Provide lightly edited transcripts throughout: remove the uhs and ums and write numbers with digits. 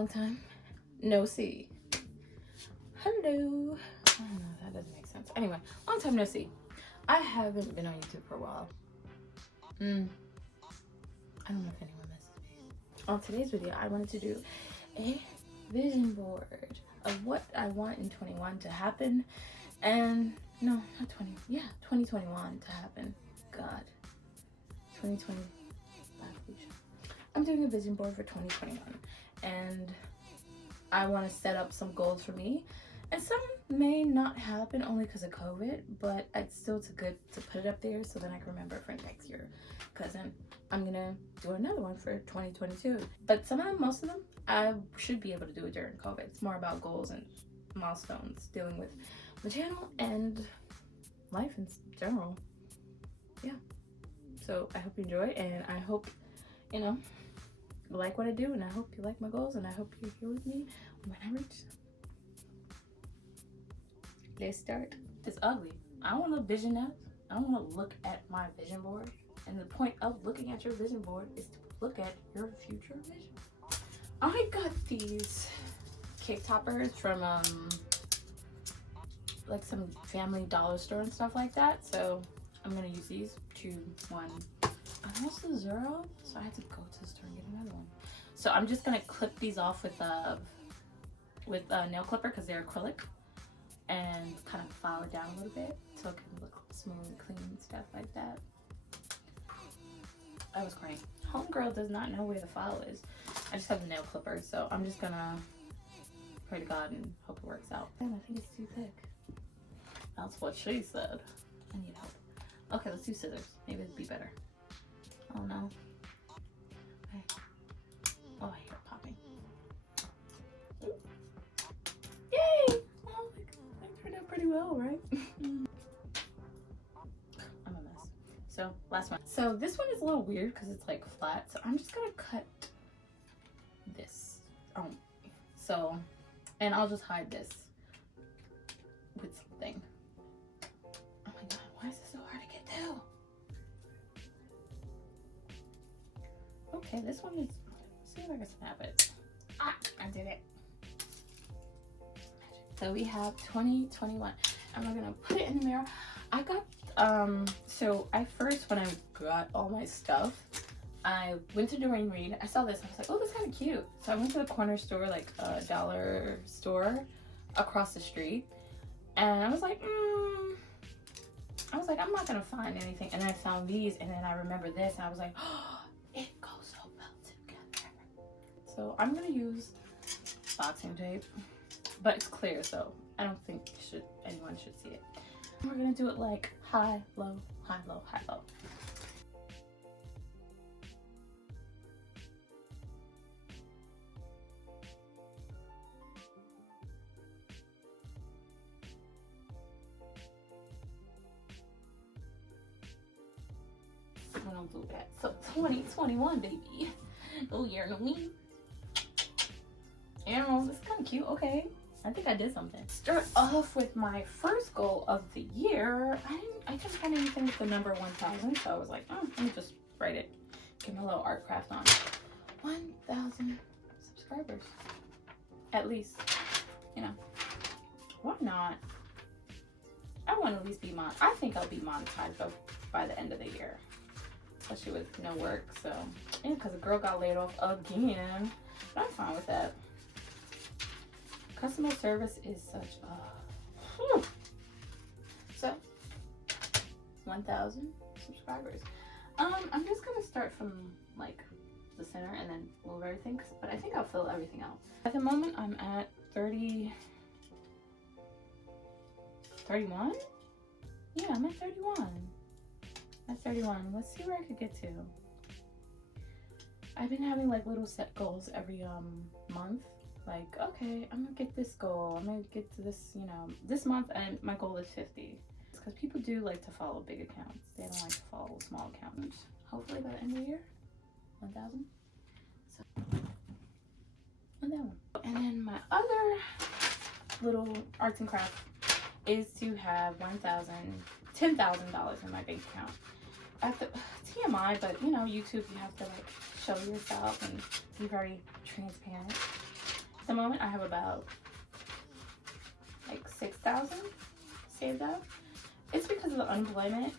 long time no see. Hello. I don't know, that doesn't make sense. Anyway, long time no see. I haven't been on YouTube for a while. I don't know if anyone misses me. On today's video, I wanted to do a vision board of what I want in 21 to happen. And no, not 20. Yeah, 2021 to happen. God. 2020. I'm doing a vision board for 2021. And I want to set up some goals for me. And some may not happen only because of COVID, but it's still good to put it up there so then I can remember for next year. Because then I'm going to do another one for 2022. But some of them, most of them, I should be able to do it during COVID. It's more about goals and milestones, dealing with my channel and life in general. Yeah. So I hope you enjoy, and I hope, you know, you like what I do, and I hope you like my goals, and I hope you're here with me when I reach them. Let's start. It's ugly. I don't want to vision that. I don't want to look at my vision board. And the point of looking at your vision board is to look at your future vision. I got these cake toppers from like some family dollar store and stuff like that. So I'm gonna use these. 2, 1. I lost the 0, so I had to go to the store and get another one. So I'm just gonna clip these off with a nail clipper because they're acrylic, and kind of file it down a little bit so it can look smooth and clean and stuff like that. I was crying. Homegirl does not know where the file is. I just have the nail clipper, so I'm just gonna pray to God and hope it works out. Damn, I think it's too thick. That's what she said. I need help. Okay, let's do scissors. Maybe it'd be better. Oh no. Okay. Oh, I hear it popping. Yay! Oh, that turned out pretty well, right? I'm a mess. So, last one. So this one is a little weird because it's like flat. So I'm just gonna cut this. So, and I'll just hide this with something. Oh my God, why is this so hard to get to? Okay, this one is, let's see if I can snap it. Ah, I did it. So we have 2021, and we're gonna put it in the mirror. I got, so when I got all my stuff, I went to Duane Reade. I saw this, I was like, oh, that's kind of cute. So I went to the corner store, like a dollar store across the street, and I was like, I'm not gonna find anything. And then I found these, and then I remember this, and I was like, oh, it goes so well together. So I'm gonna use boxing tape, but it's clear, so I don't think anyone should see it. We're gonna do it like high, low, high, low, high, low. We don't do that. So 2021, baby. Oh, year in a week. And this is kind of cute. Okay, I think I did something. Start off with my first goal of the year. I couldn't find anything with the number 1,000, so I was like, oh, let me just write it. Get my little art craft on. 1,000 subscribers, at least. You know, why not? I want to at least be I think I'll be monetized though by the end of the year. Especially with no work, so yeah, because the girl got laid off again, but I'm fine with that. Customer service is such a so 1,000 subscribers. I'm just gonna start from like the center and then move everything, but I think I'll fill everything out. At the moment I'm at 31. Yeah, I'm at 31. At 31. Let's see where I could get to. I've been having like little set goals every month. Like, okay, I'm gonna get this goal. I'm gonna get to this, you know, this month, and my goal is 50. It's because people do like to follow big accounts. They don't like to follow small accounts. Hopefully by the end of the year, 1,000. So 1,000. And then my other little arts and crafts is to have $10,000 in my bank account. At the TMI, but you know, YouTube, you have to like show yourself and be very transparent. the moment I have about like 6,000 saved up. It's because of the unemployment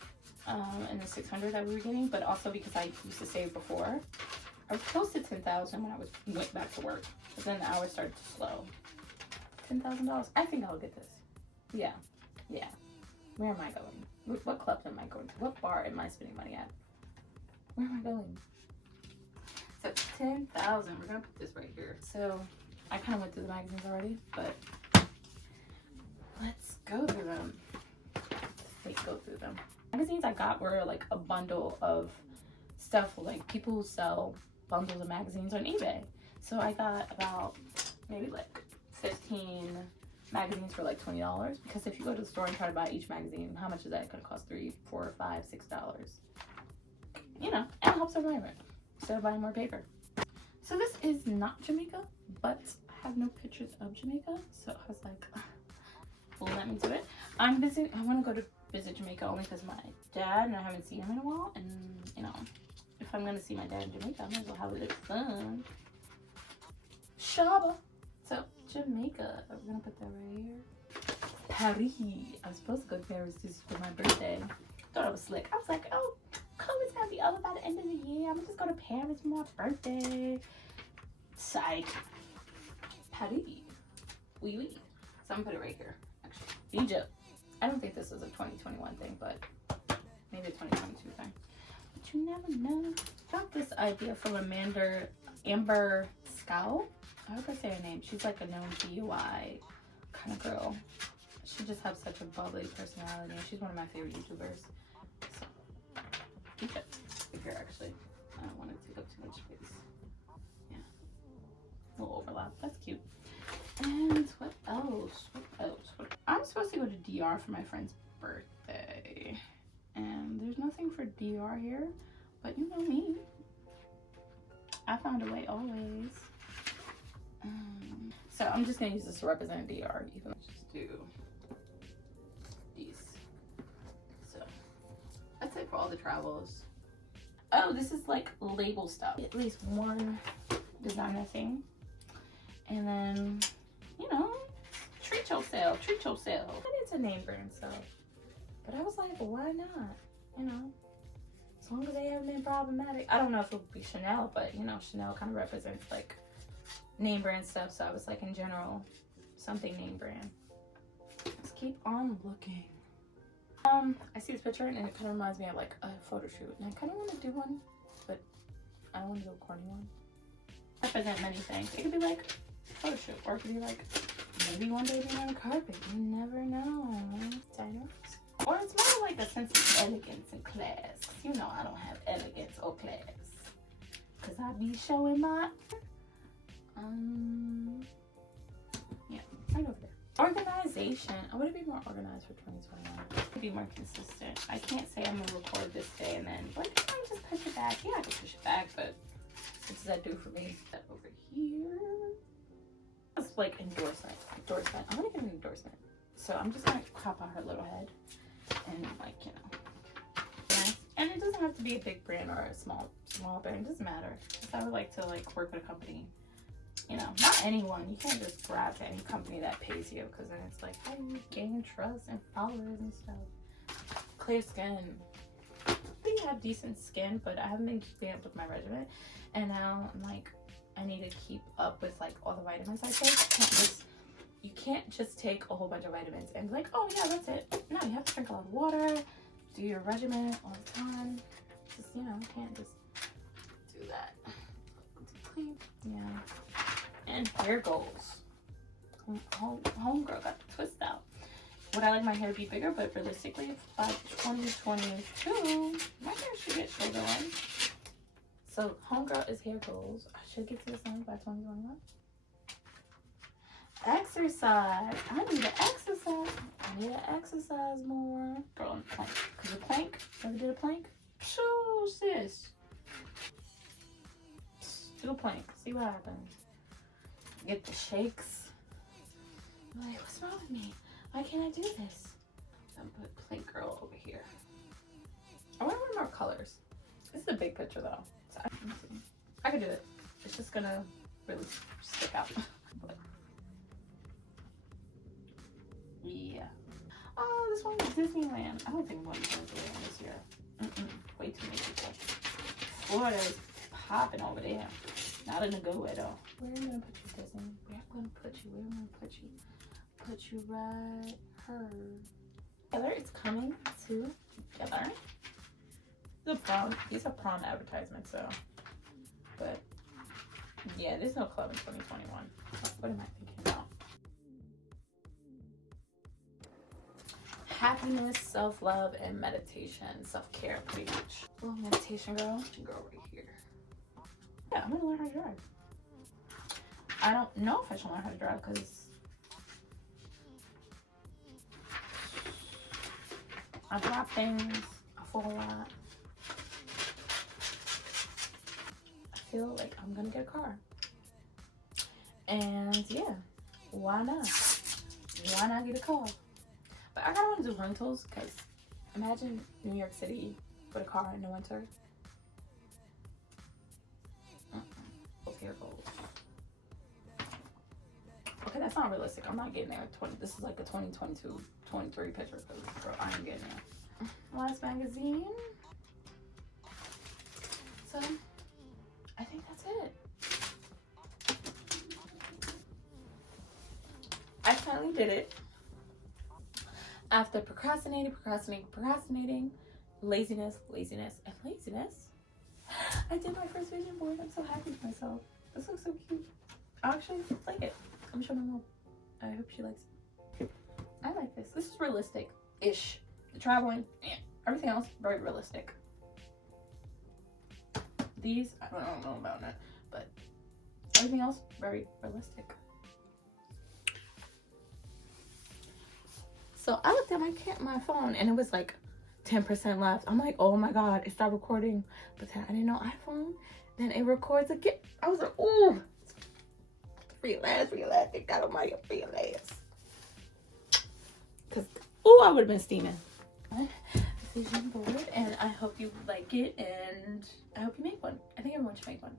and the 600 that we were getting, but also because I used to save before. I was close to 10,000 when I went back to work, but then the hours started to slow. $10,000. I think I'll get this. Yeah. Where am I going? What clubs am I going to? What bar am I spending money at? Where am I going? So 10,000. We're gonna put this right here. So I kind of went through the magazines already, but let's go through them. Let's go through them. Magazines I got were like a bundle of stuff, like people who sell bundles of magazines on eBay. So I got about maybe like 15 magazines for like $20, because if you go to the store and try to buy each magazine, how much is that going to cost? $3, $4, $5, $6. You know, and it helps our environment instead of buying more paper. So this is not Jamaica, but I have no pictures of Jamaica, so I was like, well, let me do it. I want to go to visit Jamaica only because my dad, and I haven't seen him in a while, and you know, if I'm gonna see my dad in Jamaica, I might as well have a little fun. Shaba. So Jamaica, we're gonna put that right here. Paris. I was supposed to go to Paris just for my birthday. Thought I was slick. I was like, oh, COVID's gonna be over by the end of the year. I'm gonna just go to Paris for my birthday. Psych. Paris. Oui, oui. So I'm gonna put it right here. Actually, Egypt. I don't think this is a 2021 thing, but maybe a 2022 thing. But you never know. Got this idea from Amber Scow. I hope I say her name. She's like a known DUI kind of girl. She just has such a bubbly personality, and she's one of my favorite YouTubers. So, Egypt. Here, actually, I don't want to take up too much space. Yeah, a little overlap. That's cute. And what else? I'm supposed to go to DR for my friend's birthday, and there's nothing for DR here, but you know me, I found a way always. So I'm just gonna use this to represent DR. Even just do these. So that's it for all the travels. Oh, this is like label stuff. At least one designer thing, and then you know, treat yourself. And it's a name brand stuff, but I was like, why not? You know, as long as they haven't been problematic. I don't know if it would be Chanel, but you know, Chanel kind of represents like name brand stuff, so I was like, in general, something name brand. Let's keep on looking. I see this picture and it kind of reminds me of like a photo shoot, and I kind of want to do one, but I don't want to do a corny one. Represent many things. It could be like a photo shoot, or it could be like maybe one day being on a carpet. You never know. Designers. Or it's more like a sense of elegance and class. You know, I don't have elegance or class, cause I be showing my yeah, right over there. Organization. I want to be more organized for 2021. To be more consistent. I can't say I'm gonna record this day and then, but I might just push it back. Yeah, I can push it back, but what does that do for me? That over here. It's like endorsement. I want to get an endorsement. So I'm just gonna crop out her little head and like, you know. Yeah. And it doesn't have to be a big brand or a small brand. It doesn't matter. Just I would like to like work with a company. You know, not anyone. You can't just grab to any company that pays you, because then it's like, how do you gain trust and followers and stuff? Clear skin. I think I have decent skin, but I haven't been keeping up with my regimen, and now I'm like, I need to keep up with like all the vitamins I take. You can't just take a whole bunch of vitamins and be like, oh yeah, that's it. No, you have to drink a lot of water, do your regimen all the time. Just, you know, you can't just do that. Clean. Yeah. And hair goals. Homegirl got the twist out. Would I like my hair to be bigger? But realistically, by 2022, my hair should get shorter ones. So homegirl is hair goals. I should get to this number by 2021. Exercise. I need to exercise. I need to exercise more. Girl, on the plank. Cause a plank. Ever did a plank? Shoo, sis. Do a plank. See what happens. Get the shakes. I'm like, what's wrong with me? Why can't I do this? I'm gonna put plank girl over here. I want to wear more colors. This is a big picture though. So I can do it. It's just gonna really stick out. But Oh, this one was Disneyland. I don't think I'm going to Disneyland this year. Way too many people. Florida is popping over there. Not in a good way though. Where am I gonna put you, Disney? Where am I gonna put you? Where am I gonna put you? Put you right here. Together, it's coming together. The prom. These are prom advertisements, so. But yeah, there's no club in 2021. What am I thinking about? Happiness, self-love, and meditation, self-care, pretty much. Little meditation girl. Girl right here. Yeah, I'm gonna learn how to drive. I don't know if I should learn how to drive because I drop things, I fall a lot. I feel like I'm gonna get a car. And yeah, why not? Why not get a car? But I kinda wanna do rentals because imagine New York City with a car in the winter. Here goes. Okay, that's not realistic. I'm not getting there. This is like a 2022, 23 picture. Girl, I ain't getting there. Last magazine. So, I think that's it. I finally did it. After procrastinating, laziness, and laziness. I did my first vision board. I'm so happy with myself. This looks so cute. I actually like it. I'm sure my mom. I hope she likes it. I like this. This is realistic-ish. The traveling, everything else, very realistic. These, I don't know about that, but everything else, very realistic. So I looked at my phone and it was like 10% left. I'm like, oh my god, it started recording. But then I didn't know iPhone. Then it records again. I was like, ooh. Relax. God almighty, relax. Because, ooh, I would have been steaming. Vision board, and I hope you like it, and I hope you make one. I think everyone should make one.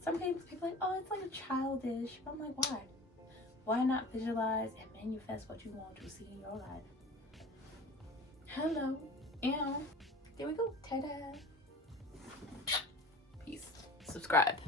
Sometimes people are like, oh, it's like a childish. But I'm like, why? Why not visualize and manifest what you want to see in your life? Hello, and there we go. Ta-da. Peace. Subscribe.